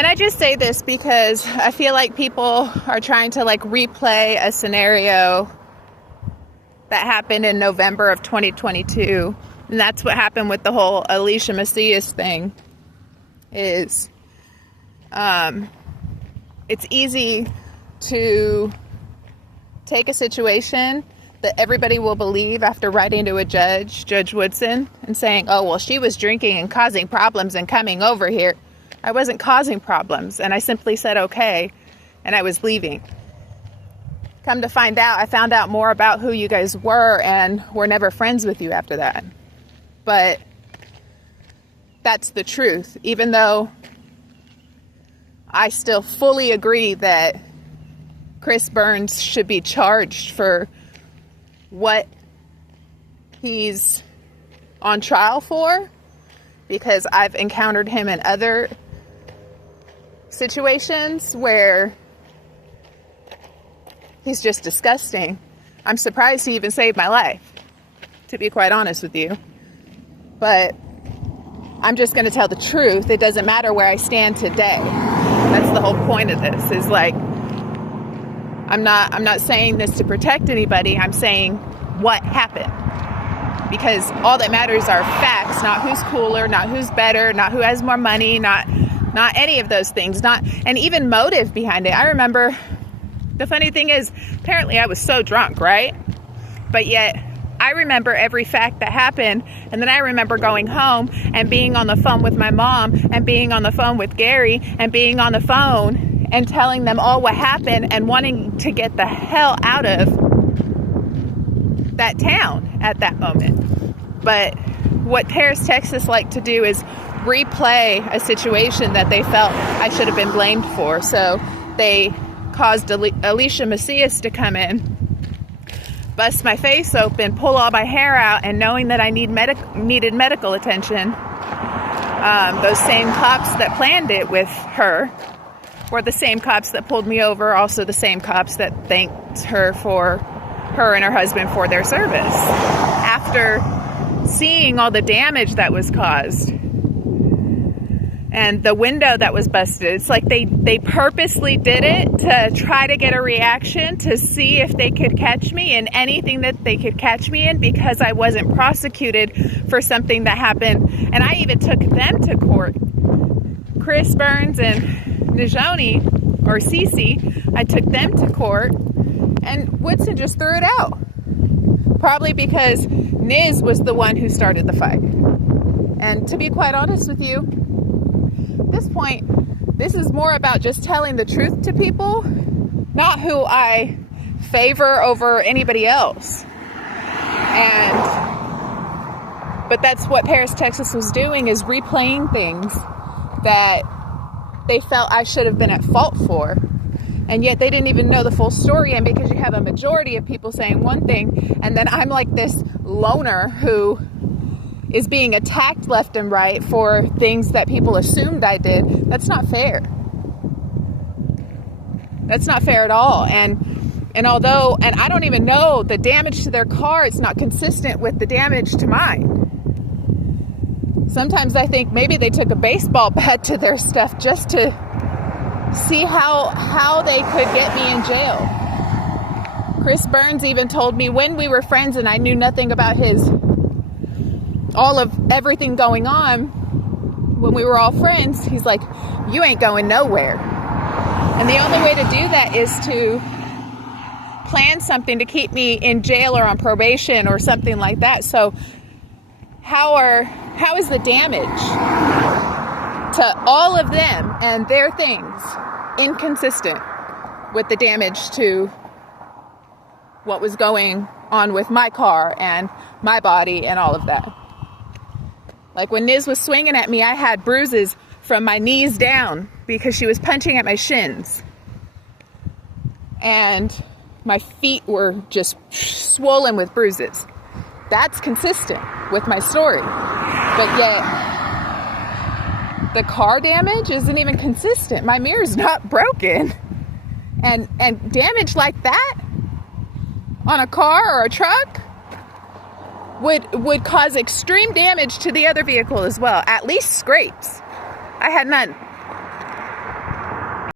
And I just say this because I feel like people are trying to like replay a scenario that happened in November of 2022. And that's what happened with the whole Alicia Macias thing is it's easy to take a situation that everybody will believe after writing to a judge, Judge Woodson, and saying, oh, well, she was drinking and causing problems and coming over here. I wasn't causing problems, and I simply said okay, and I was leaving. Come to find out, I found out more about who you guys were and were never friends with you after that. But that's the truth, even though I still fully agree that Chris Burns should be charged for what he's on trial for, because I've encountered him in other situations where he's just disgusting. I'm surprised he even saved my life, to be quite honest with you. But I'm just going to tell the truth. It doesn't matter where I stand today. That's the whole point of this, is like, I'm not saying this to protect anybody. I'm saying what happened. Because all that matters are facts, not who's cooler, not who's better, not who has more money, not any of those things, and even motive behind it. I remember, the funny thing is, apparently I was so drunk, right? But yet, I remember every fact that happened, and then I remember going home and being on the phone with my mom, and being on the phone with Gary, and being on the phone and telling them all what happened and wanting to get the hell out of that town at that moment. But what Paris, Texas like to do is replay a situation that they felt I should have been blamed for. So they caused Alicia Macias to come in, bust my face open, pull all my hair out, and knowing that I needed medical attention, those same cops that planned it with her were the same cops that pulled me over, also the same cops that thanked her and her husband for their service. After seeing all the damage that was caused and the window that was busted, it's like they purposely did it to try to get a reaction, to see if they could catch me in anything that they could catch me in, because I wasn't prosecuted for something that happened. And I even took them to court. Chris Burns and Najoni, or Cece, I took them to court, and Woodson just threw it out. Probably because Niz was the one who started the fight. And to be quite honest with you, at this point, this is more about just telling the truth to people, not who I favor over anybody else. But that's what Paris, Texas was doing, is replaying things that they felt I should have been at fault for. And yet they didn't even know the full story. And because you have a majority of people saying one thing, and then I'm like this loner who is being attacked left and right for things that people assumed I did, that's not fair. That's not fair at all. And I don't even know, the damage to their car is not consistent with the damage to mine. Sometimes I think maybe they took a baseball bat to their stuff just to see how they could get me in jail. Chris Burns even told me when we were friends and I knew nothing about all of everything going on, when we were all friends, he's like, you ain't going nowhere. And the only way to do that is to plan something to keep me in jail or on probation or something like that. So how is the damage to all of them and their things inconsistent with the damage to what was going on with my car and my body and all of that? Like when Niz was swinging at me, I had bruises from my knees down because she was punching at my shins. And my feet were just swollen with bruises. That's consistent with my story. But yet, the car damage isn't even consistent. My mirror's not broken. And damage like that on a car or a truck would cause extreme damage to the other vehicle as well. At least scrapes. I had none.